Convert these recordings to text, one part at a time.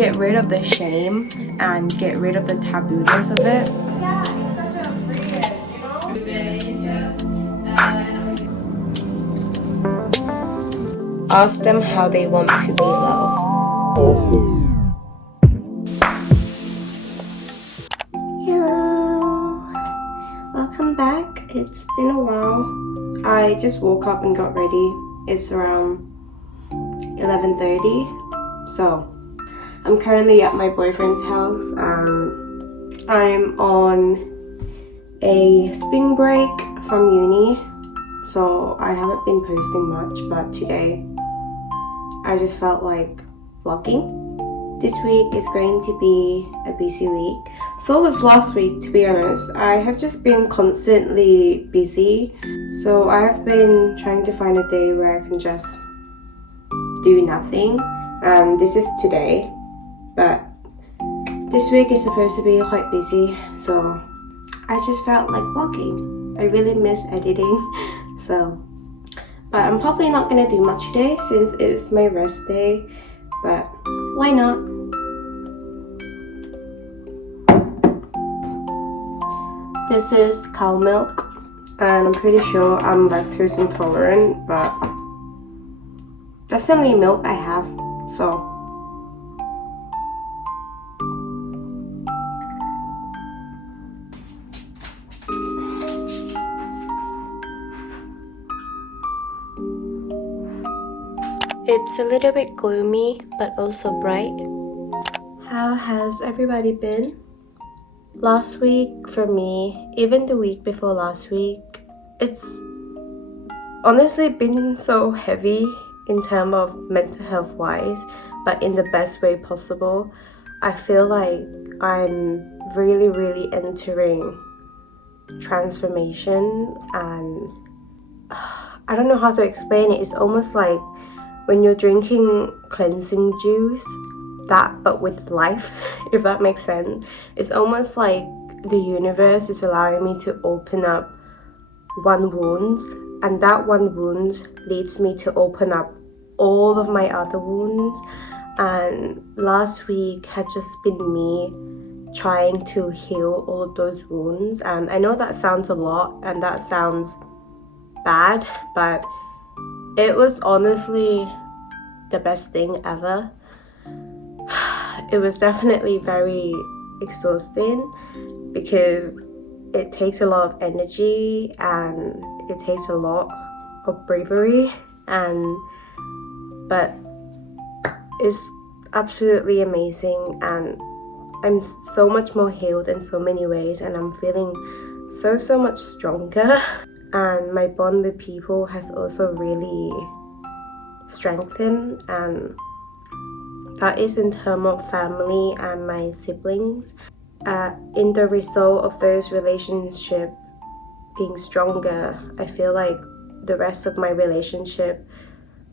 get rid of the shame and get rid of the tabooness of it. Yeah, it's such a brilliant, Ask them how they want to be loved. Hello, welcome back. It's been a while. I just woke up and got ready. It's around 11:30, so I'm currently at my boyfriend's house. I'm on a spring break from uni, so I haven't been posting much, but today I just felt like vlogging. This week is going to be a busy week. So was last week, to be honest. I have just been constantly busy, so I have been trying to find a day where I can just do nothing, and this is today. But this week is supposed to be quite busy, so I just felt like vlogging. I really miss editing, so. But I'm probably not gonna do much today since it's my rest day, but why not? This is cow milk, and I'm pretty sure I'm lactose intolerant, but that's the only milk I have, so. It's a little bit gloomy, but also bright. How has everybody been? Last week for me, even the week before last week, it's honestly been so heavy in terms of mental health wise, but in the best way possible. I feel like I'm really entering transformation, and I don't know how to explain it. It's almost like when you're drinking cleansing juice, that but with life, if that makes sense. It's almost like the universe is allowing me to open up one wound, and that one wound leads me to open up all of my other wounds. And last week had just been me trying to heal all of those wounds, and I know that sounds a lot and that sounds bad, but it was honestly the best thing ever. It was definitely very exhausting because it takes a lot of energy and it takes a lot of bravery, but it's absolutely amazing, and I'm so much more healed in so many ways, and I'm feeling so much stronger. And my bond with people has also really strengthened, and that is in terms of family and my siblings. In the result of those relationships being stronger, I feel like the rest of my relationship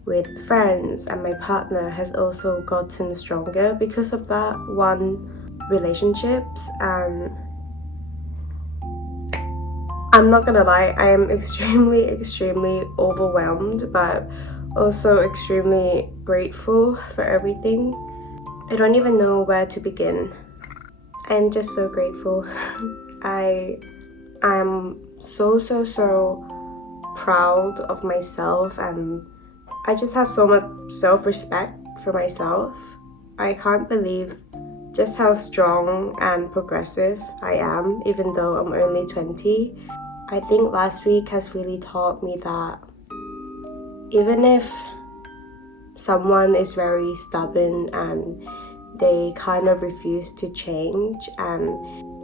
with friends and my partner has also gotten stronger because of that one relationships. And I'm not gonna lie, I am extremely overwhelmed, but also extremely grateful for everything. I don't even know where to begin. I'm just so grateful. I am so proud of myself, and I just have so much self-respect for myself. I can't believe just how strong and progressive I am, even though I'm only 20. I think last week has really taught me that even if someone is very stubborn and they kind of refuse to change, and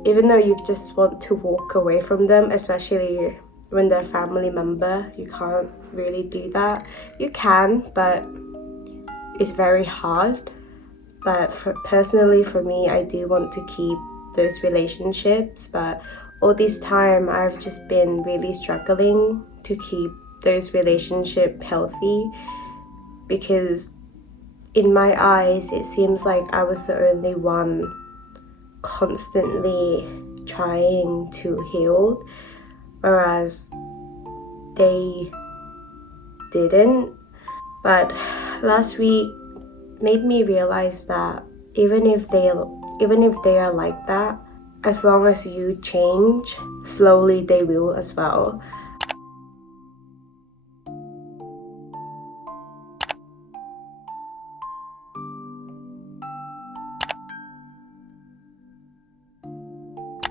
even though you just want to walk away from them, especially when they're a family member, you can't really do that. You can, but it's very hard. But personally for me, I do want to keep those relationships, but all this time I've just been really struggling to keep those relationships healthy, because in my eyes it seems like I was the only one constantly trying to heal, whereas they didn't. But last week made me realize that even if they are like that, as long as you change, slowly they will as well.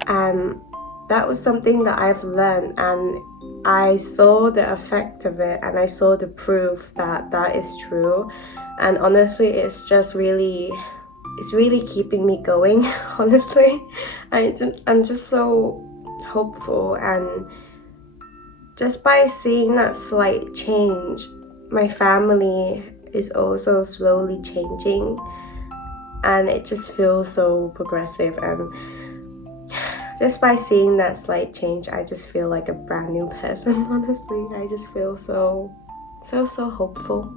And that was something that I've learned, and I saw the effect of it, and I saw the proof that that is true. And honestly, it's really keeping me going. Honestly, I'm just so hopeful, and just by seeing that slight change, my family is also slowly changing, and it just feels so progressive. And just by seeing that slight change, I just feel like a brand new person. Honestly, I just feel so hopeful.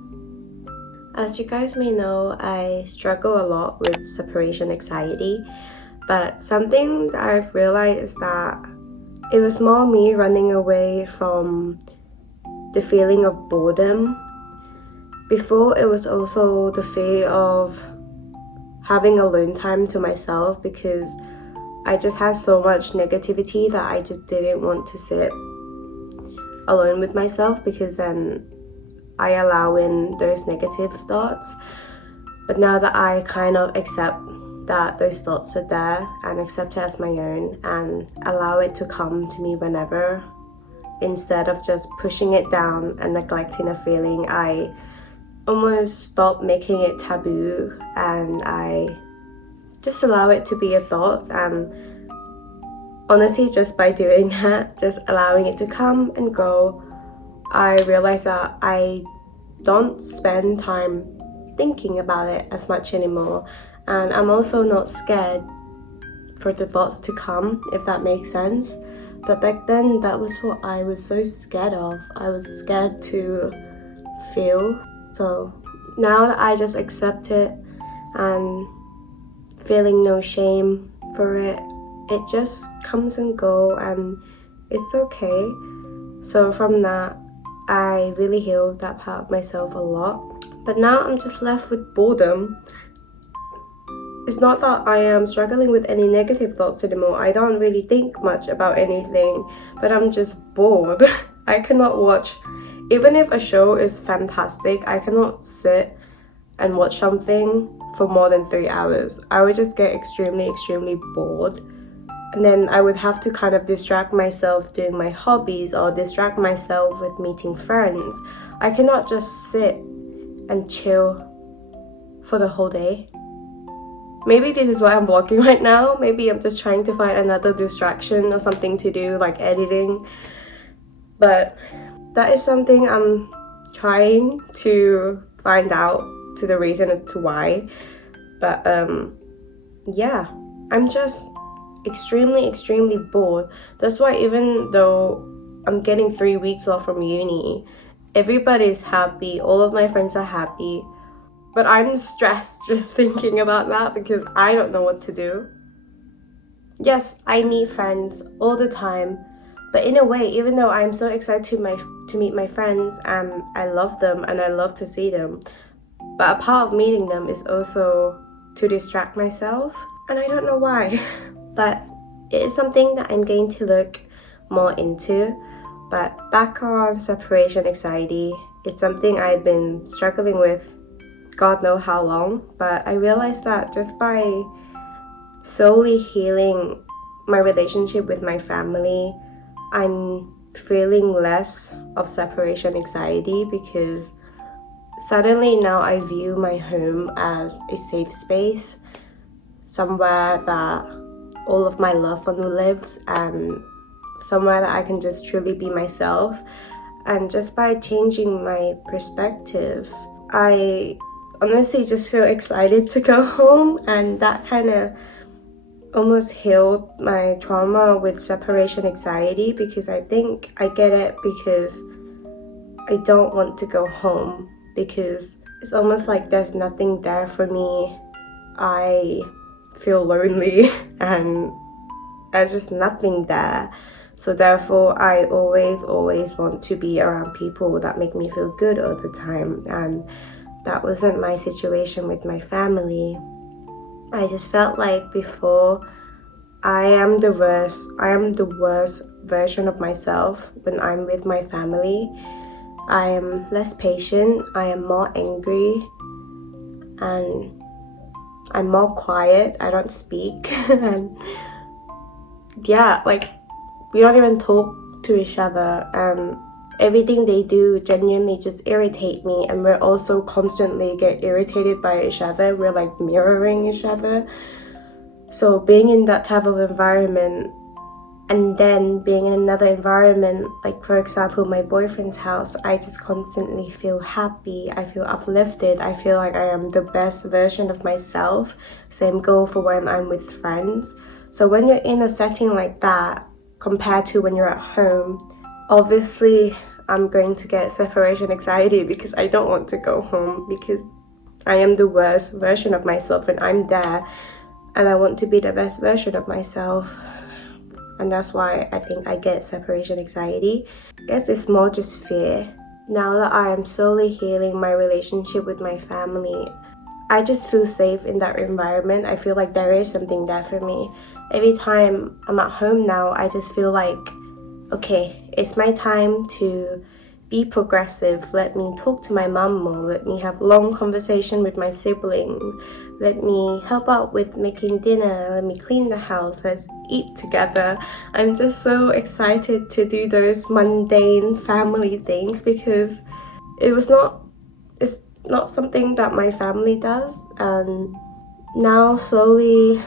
As you guys may know, I struggle a lot with separation anxiety, but something that I've realized is that it was more me running away from the feeling of boredom. Before, it was also the fear of having alone time to myself, because I just had so much negativity that I just didn't want to sit alone with myself, because then I allow in those negative thoughts. But now that I kind of accept that those thoughts are there and accept it as my own and allow it to come to me whenever, instead of just pushing it down and neglecting a feeling, I almost stop making it taboo, and I just allow it to be a thought. And honestly, just by doing that, just allowing it to come and go, I realized that I don't spend time thinking about it as much anymore. And I'm also not scared for the thoughts to come, if that makes sense. But back then, that was what I was so scared of. I was scared to feel. So now that I just accept it and feeling no shame for it, it just comes and go, and it's okay. So from that, I really healed that part of myself a lot. But now I'm just left with boredom. It's not that I am struggling with any negative thoughts anymore. I don't really think much about anything, but I'm just bored. I cannot watch, even if a show is fantastic, I cannot sit and watch something for more than 3 hours. I would just get extremely bored. And then I would have to kind of distract myself doing my hobbies or distract myself with meeting friends. I cannot just sit and chill for the whole day. Maybe this is why I'm vlogging right now. Maybe I'm just trying to find another distraction or something to do, like editing. But that is something I'm trying to find out to the reason as to why. But yeah, I'm just extremely bored. That's why even though I'm getting 3 weeks off from uni, everybody's happy, all of my friends are happy, but I'm stressed just thinking about that, because I don't know what to do. Yes, I meet friends all the time, but in a way, even though I'm so excited to meet my friends and I love them and I love to see them, but a part of meeting them is also to distract myself, and I don't know why. But it is something that I'm going to look more into. But back on separation anxiety, it's something I've been struggling with God knows how long. But I realized that just by slowly healing my relationship with my family, I'm feeling less of separation anxiety, because suddenly now I view my home as a safe space, somewhere that all of my loved one lives, and somewhere that I can just truly be myself. And just by changing my perspective, I honestly just feel excited to go home, and that kind of almost healed my trauma with separation anxiety, because I think I get it because I don't want to go home, because it's almost like there's nothing there for me. I feel lonely and there's just nothing there. So therefore, I always want to be around people that make me feel good all the time, and that wasn't my situation with my family. I just felt like before I am the worst version of myself when I'm with my family. I am less patient, I am more angry, and I'm more quiet. I don't speak. And yeah, like we don't even talk to each other, and everything they do genuinely just irritate me, and we're also constantly get irritated by each other. We're like mirroring each other. So being in that type of environment and then being in another environment, like for example my boyfriend's house, I just constantly feel happy, I feel uplifted, I feel like I am the best version of myself. Same goes for when I'm with friends. So when you're in a setting like that compared to when you're at home, obviously I'm going to get separation anxiety because I don't want to go home, because I am the worst version of myself when I'm there, and I want to be the best version of myself. And that's why I think I get separation anxiety. I guess it's more just fear. Now that I am slowly healing my relationship with my family, I just feel safe in that environment. I feel like there is something there for me. Every time I'm at home now, I just feel like, okay, it's my time to be progressive. Let me talk to my mum more. Let me have long conversation with my siblings. Let me help out with making dinner. Let me clean the house. Let's eat together. I'm just so excited to do those mundane family things because it's not something that my family does, and now slowly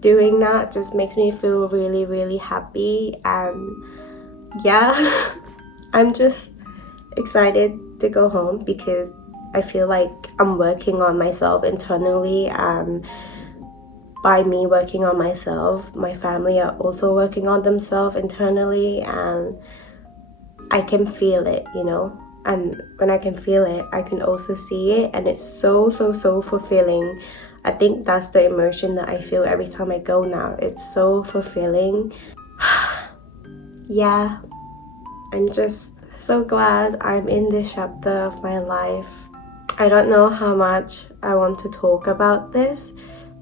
doing that just makes me feel really, really happy. And yeah, I'm just excited to go home because I feel like I'm working on myself internally, and by me working on myself, my family are also working on themselves internally, and I can feel it, you know. And when I can feel it, I can also see it, and it's so fulfilling. I think that's the emotion that I feel every time I go now. It's so fulfilling. Yeah, I'm just so glad I'm in this chapter of my life. I don't know how much I want to talk about this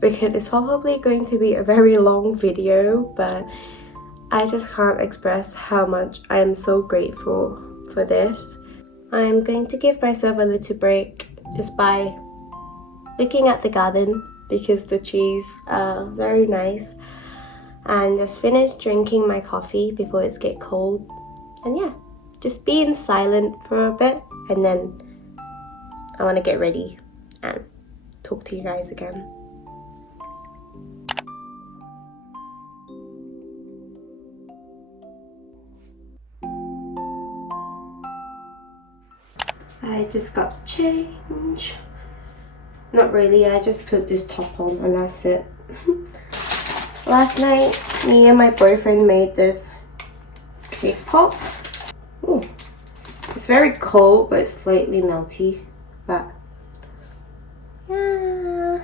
because it's probably going to be a very long video, but I just can't express how much I am so grateful for this. I'm going to give myself a little break just by looking at the garden because the trees are very nice, and just finish drinking my coffee before it gets cold. And yeah, just being silent for a bit, and then I want to get ready and talk to you guys again. I just got change. Not really, I just put this top on and that's it. Last night, me and my boyfriend made this cake pop. Ooh. It's very cold, but it's slightly melty. But yeah,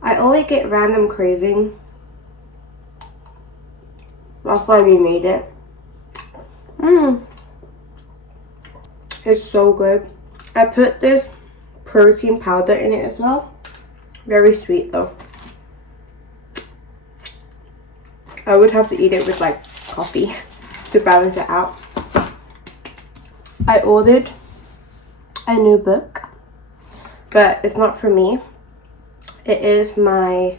I always get random craving. That's why we made it. It's so good. I put this protein powder in it as well. Very sweet though. I would have to eat it with like coffee to balance it out. I ordered a new book, but it's not for me. It is my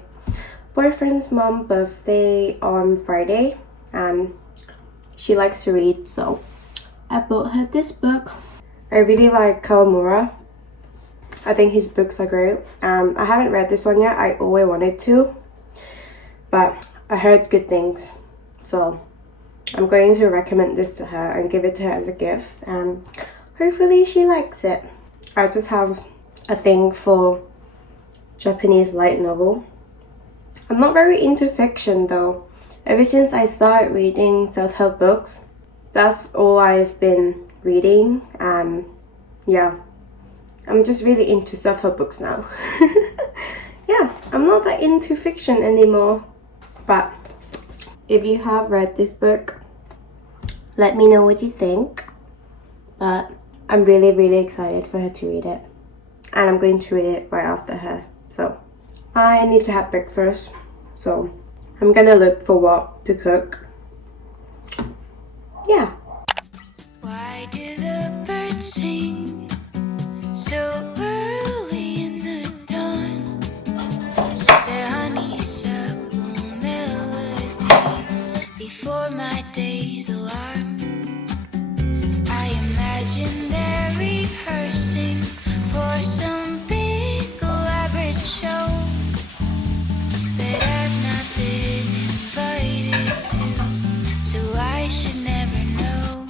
boyfriend's mom's birthday on Friday, and she likes to read, so I bought her this book. I really like Kawamura. I think his books are great. I haven't read this one yet. I always wanted to, but I heard good things, so I'm going to recommend this to her and give it to her as a gift, and hopefully she likes it. I just have a thing for Japanese light novel. I'm not very into fiction though. Ever since I started reading self-help books, that's all I've been reading, and yeah, I'm just really into self-help books now. Yeah, I'm not that into fiction anymore. But if you have read this book, let me know what you think. But I'm really excited for her to read it, and I'm going to read it right after her. So I need to have breakfast, so I'm gonna look for what to cook. Yeah. Why do the birds sing so early in the dawn? Their honeysuckle melodies before my day's alarm. I imagine they're rehearsing for some big elaborate show that I've not been invited to, so I should never know.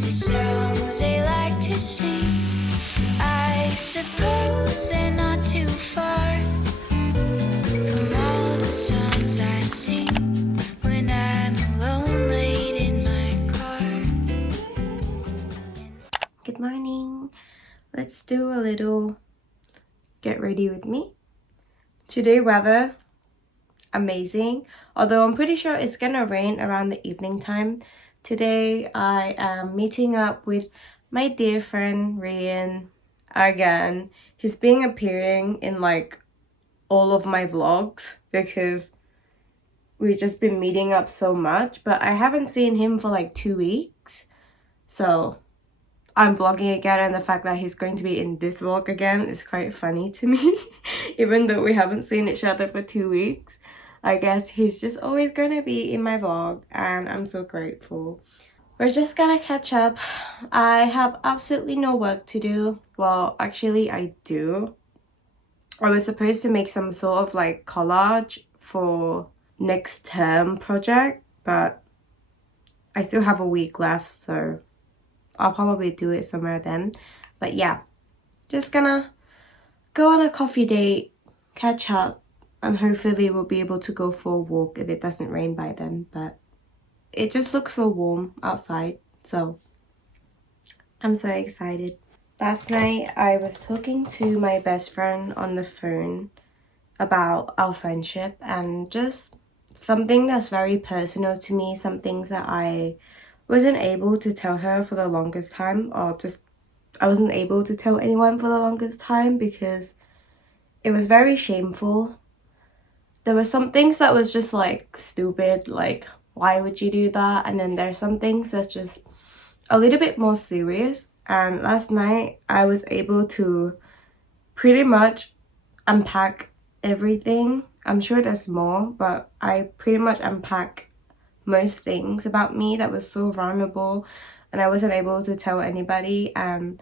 The songs they like to sing, I suppose they're not too far from all the songs I sing when I'm alone late in my car. Good morning. Let's do a little get ready with me. Today weather amazing, although I'm pretty sure it's gonna rain around the evening time. Today I am meeting up with my dear friend Rian again. He's been appearing in like all of my vlogs because we've just been meeting up so much, but I haven't seen him for like 2 weeks, so I'm vlogging again, and the fact that he's going to be in this vlog again is quite funny to me. Even though we haven't seen each other for 2 weeks, I guess he's just always gonna be in my vlog, and I'm so grateful. We're just gonna catch up. I have absolutely no work to do. Well, actually I do. I was supposed to make some sort of like collage for next term project, but I still have a week left, so I'll probably do it somewhere then. But yeah, just gonna go on a coffee date, catch up, and hopefully we'll be able to go for a walk if it doesn't rain by then. But it just looks so warm outside, so I'm so excited. Last night I was talking to my best friend on the phone about our friendship, and just something that's very personal to me, some things that I wasn't able to tell her for the longest time, or just I wasn't able to tell anyone for the longest time because it was very shameful. There were some things that was just like stupid, like why would you do that? And then there's some things that's just a little bit more serious. And last night I was able to pretty much unpack everything. I'm sure there's more, but I pretty much unpack most things about me that was so vulnerable and I wasn't able to tell anybody. And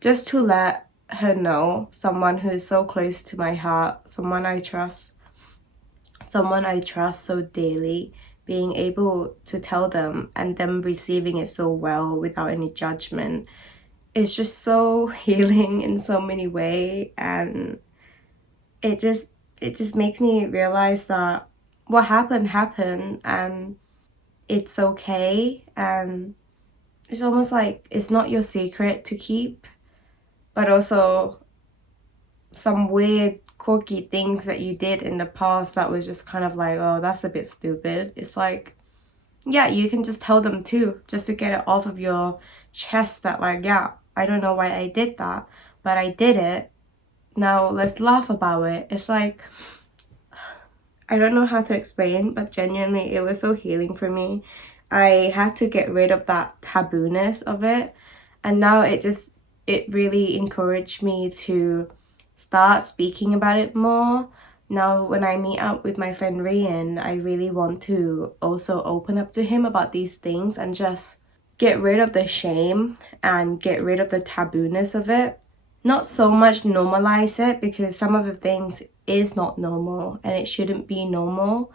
just to let her know, someone who is so close to my heart, someone I trust so dearly, being able to tell them and them receiving it so well without any judgment, it's just so healing in so many ways. And it just makes me realize that what happened and it's okay. And it's almost like it's not your secret to keep, but also some weird quirky things that you did in the past that was just kind of like, oh, that's a bit stupid. It's like, yeah, you can just tell them too, just to get it off of your chest that like, yeah, I don't know why I did that, but I did it. Now let's laugh about it. It's like, I don't know how to explain, but genuinely it was so healing for me. I had to get rid of that tabooness of it, and now it really encouraged me to start speaking about it more. Now when I meet up with my friend Rian, I really want to also open up to him about these things and just get rid of the shame and get rid of the tabooness of it. Not so much normalize it, because some of the things is not normal and it shouldn't be normal,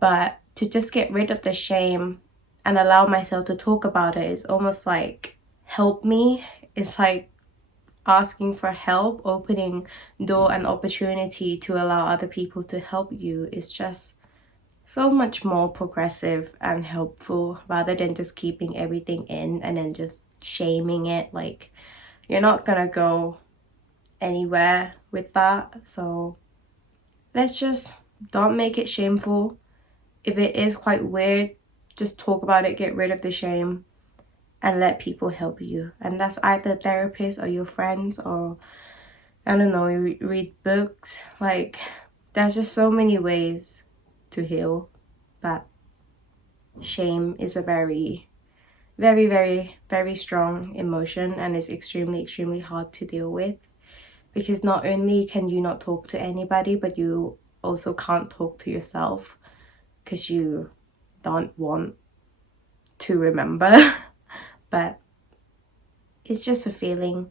but to just get rid of the shame and allow myself to talk about it is almost like help me. It's like asking for help, opening door and opportunity to allow other people to help you. It's just so much more progressive and helpful rather than just keeping everything in and then just shaming it. Like, you're not gonna go anywhere with that. So let's just don't make it shameful. If it is quite weird, just talk about it, get rid of the shame, and let people help you. And that's either therapists or your friends or I don't know, read books. Like, there's just so many ways to heal. But shame is a very, very, very, very strong emotion, and it's extremely, extremely hard to deal with. Because not only can you not talk to anybody, but you also can't talk to yourself because you don't want to remember. But it's just a feeling.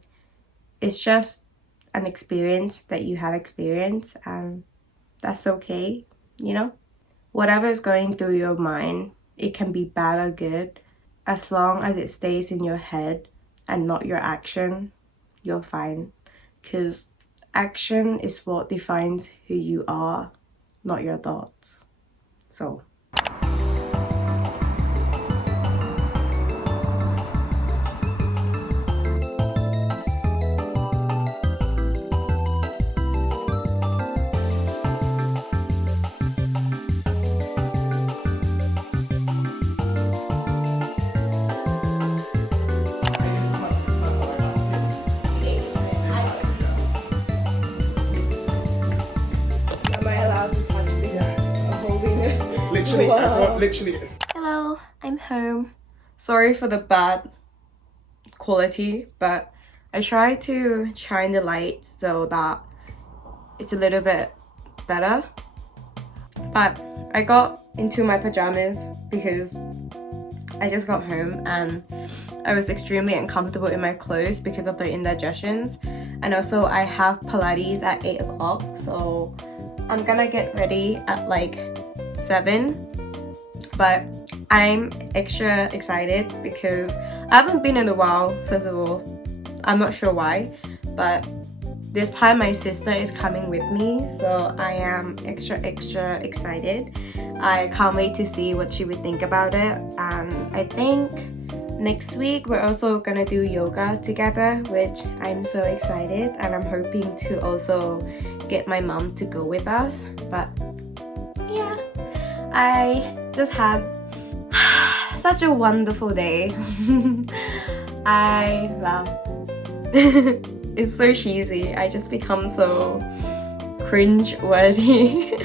It's just an experience that you have experienced, and that's okay, you know? Whatever is going through your mind, it can be bad or good. As long as it stays in your head and not your action, you're fine. Because action is what defines who you are, not your thoughts. So am I allowed to touch this? I'm holding it. Literally, Wow. everyone, literally. Hello, I'm home. Sorry for the bad quality, but I try to shine the light so that it's a little bit better. But I got into my pajamas because I just got home and I was extremely uncomfortable in my clothes because of the indigestions, and also I have Pilates at 8 o'clock, so I'm gonna get ready at like 7. But I'm extra excited because I haven't been in a while. First of all, I'm not sure why, but this time my sister is coming with me, so I am extra excited. I can't wait to see what she would think about it. And I think next week we're also gonna do yoga together, which I'm so excited, and I'm hoping to also get my mom to go with us. But yeah, I just had such a wonderful day. I love it's so cheesy. I just become so cringe-worthy.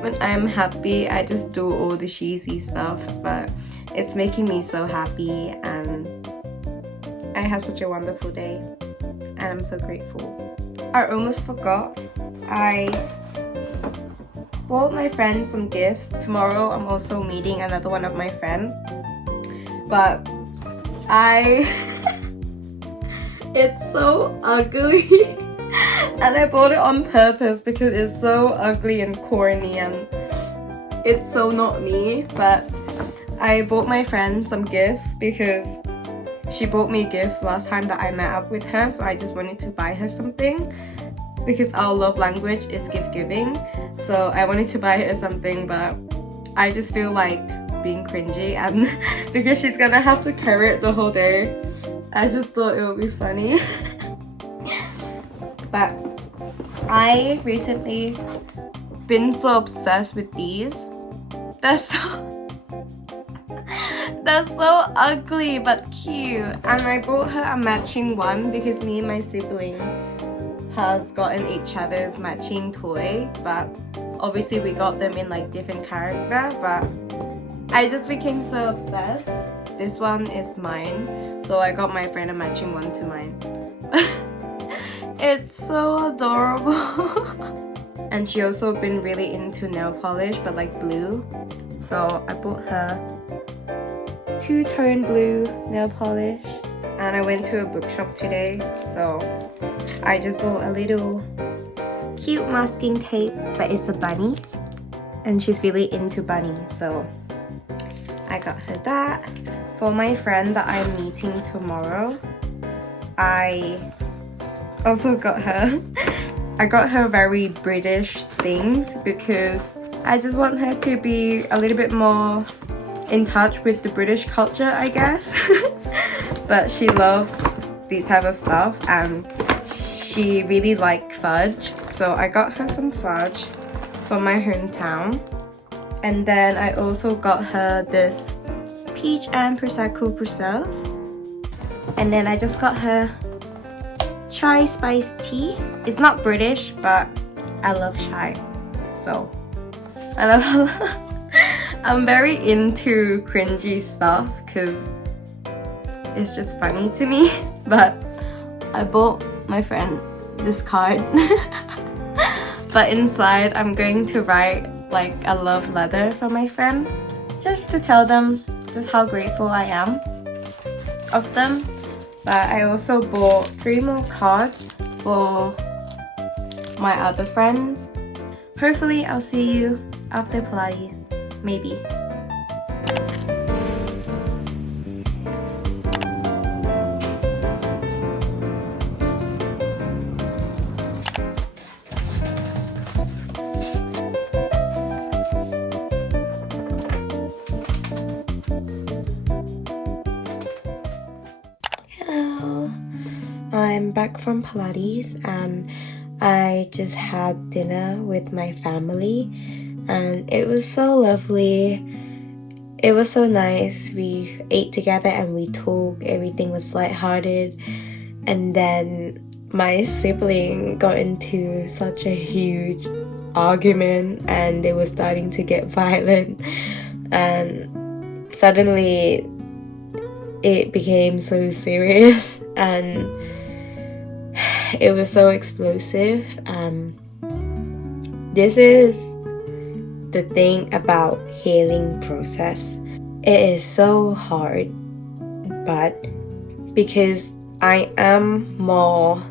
When I'm happy, I just do all the cheesy stuff, but it's making me so happy, and I had such a wonderful day, and I'm so grateful. I almost forgot. I bought my friend some gifts. Tomorrow I'm also meeting another one of my friends, but it's so ugly. And I bought it on purpose because it's so ugly and corny and it's so not me. But I bought my friend some gifts because she bought me a gift last time that I met up with her, so I just wanted to buy her something because our love language is gift giving. So I wanted to buy her something, but I just feel like being cringy, and because she's gonna have to carry it the whole day, I just thought it would be funny. But I recently been so obsessed with these. They're so ugly but cute, and I bought her a matching one because me and my sibling has gotten each other's matching toy, but obviously we got them in like different character. But I just became so obsessed. This one is mine, so I got my friend a matching one to mine. It's so adorable. And she also been really into nail polish, but like blue, so I bought her two-tone blue nail polish. And I went to a bookshop today, so I just bought a little cute masking tape, but it's a bunny, and she's really into bunny, so I got her that. For my friend that I'm meeting tomorrow, I also got her I got her very British things because I just want her to be a little bit more in touch with the British culture, I guess. But she loved these type of stuff and she really liked fudge, so I got her some fudge from my hometown. And then I also got her this peach and prosecco preserve, and then I just got her chai spiced tea. It's not British, but I love chai. So, I love I'm very into cringy stuff because it's just funny to me. But I bought my friend this card. But inside, I'm going to write like a love letter for my friend, just to tell them just how grateful I am of them. But I also bought 3 more cards for my other friends. Hopefully I'll see you after Pilates, maybe. Hello, I'm back from Pilates and I just had dinner with my family and it was so lovely. It was so nice. We ate together and we talked. Everything was lighthearted. And then my sibling got into such a huge argument and they were starting to get violent. And suddenly it became so serious and it was so explosive. This is the thing about healing process. It is so hard, but because I am more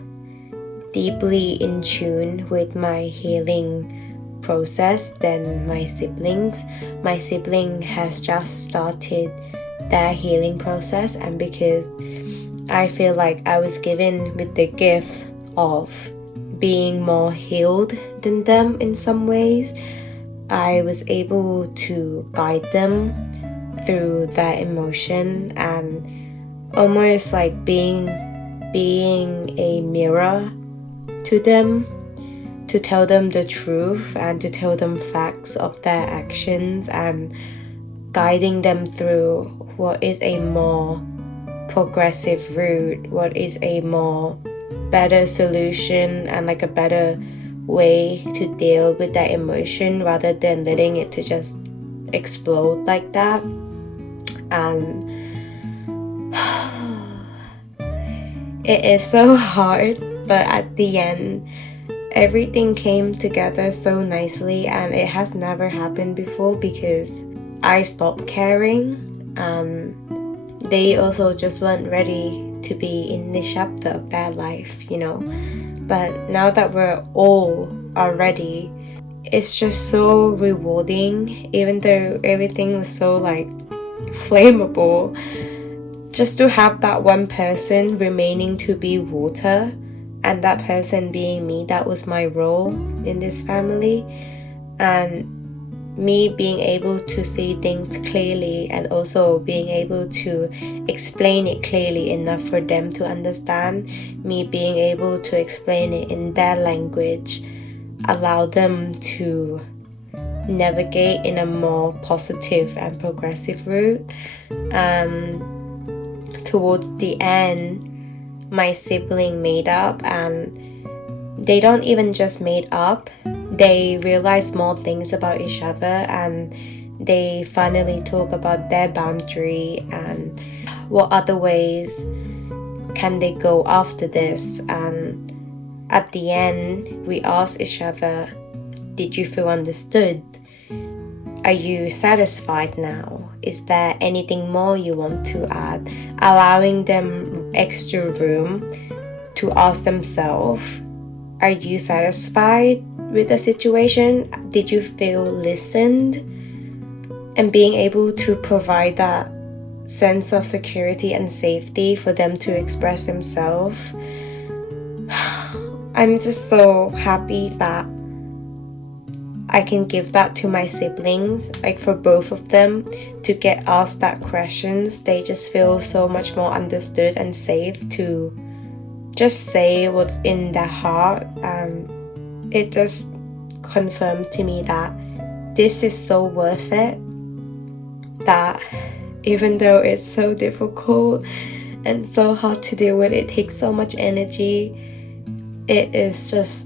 deeply in tune with my healing process than my siblings. My sibling has just started their healing process, and because I feel like I was given with the gift of being more healed than them in some ways, I was able to guide them through that emotion and almost like being a mirror to them, to tell them the truth and to tell them facts of their actions and guiding them through what is a more progressive route, what is a more better solution and like a better way to deal with that emotion rather than letting it to just explode like that. And it is so hard, but at the end everything came together so nicely, and it has never happened before because I stopped caring. They also just weren't ready to be in this chapter of their life, you know. But now that we're all are ready, it's just so rewarding, even though everything was so like flammable, just to have that one person remaining to be water, and that person being me. That was my role in this family, and me being able to see things clearly and also being able to explain it clearly enough for them to understand, me being able to explain it in their language, allow them to navigate in a more positive and progressive route. Towards the end, my sibling made up, and they don't even just made up, they realized more things about each other, and they finally talk about their boundary and what other ways can they go after this. And at the end, we asked each other, did you feel understood? Are you satisfied now? Is there anything more you want to add? Allowing them extra room to ask themselves, are you satisfied with the situation? Did you feel listened? And being able to provide that sense of security and safety for them to express themselves. I'm just so happy that I can give that to my siblings, like for both of them to get asked that questions. They just feel so much more understood and safe to just say what's in their heart. It just confirmed to me that this is so worth it, that even though it's so difficult and so hard to deal with, it takes so much energy, it is just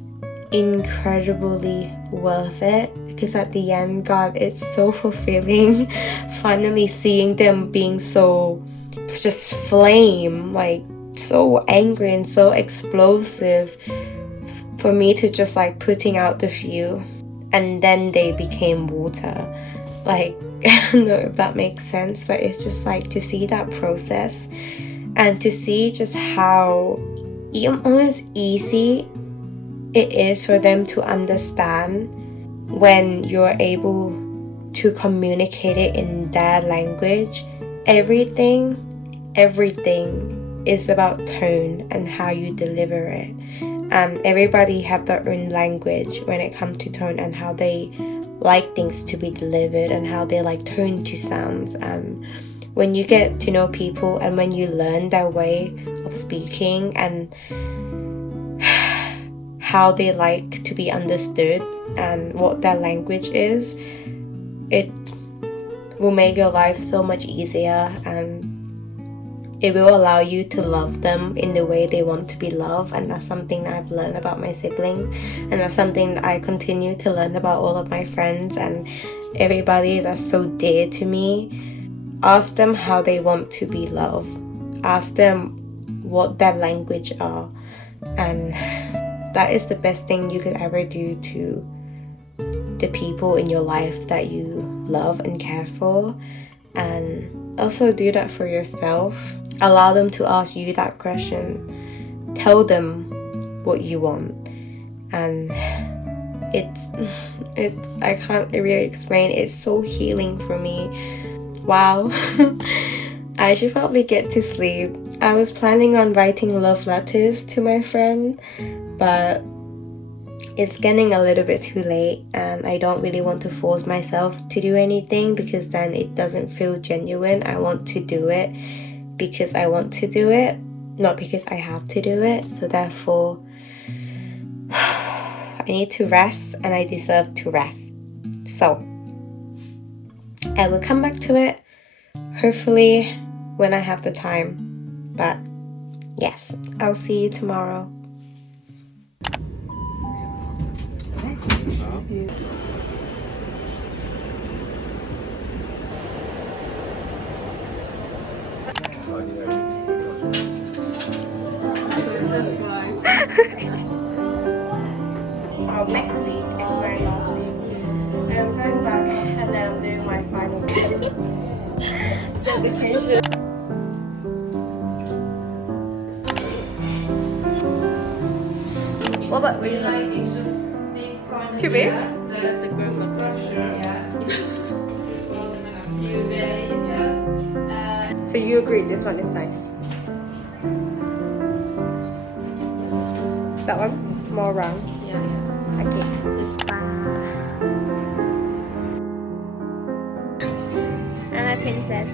incredibly worth it, because at the end, God, it's so fulfilling finally seeing them being so just flame, like so angry and so explosive, for me to just like putting out the fuel, and then they became water. Like, I don't know if that makes sense, but it's just like to see that process and to see just how almost easy it is for them to understand when you're able to communicate it in their language. Everything is about tone and how you deliver it. And everybody have their own language when it comes to tone and how they like things to be delivered and how they like tone to sounds. And when you get to know people and when you learn their way of speaking and how they like to be understood and what their language is, it will make your life so much easier, and it will allow you to love them in the way they want to be loved. And that's something that I've learned about my sibling, and that's something that I continue to learn about all of my friends and everybody that's so dear to me. Ask them how they want to be loved. Ask them what their language are, and that is the best thing you could ever do to the people in your life that you love and care for. And also do that for yourself. Allow them to ask you that question. Tell them what you want. And it's I can't really explain. It's so healing for me. Wow. I should probably get to sleep. I was planning on writing love letters to my friend, but it's getting a little bit too late, and I don't really want to force myself to do anything, because then it doesn't feel genuine. I want to do it because I want to do it, not because I have to do it. So therefore, I need to rest, and I deserve to rest. So I will come back to it, hopefully when I have the time. But yes, I'll see you tomorrow. Next week is my last week. I'm going back and then I'm doing my final dedication. What about you? Like, it's just these kind of Too big? That's a group of few days, yeah. So you agree this one is nice? That one? More round? Yeah, yeah. Okay. I'm a princess.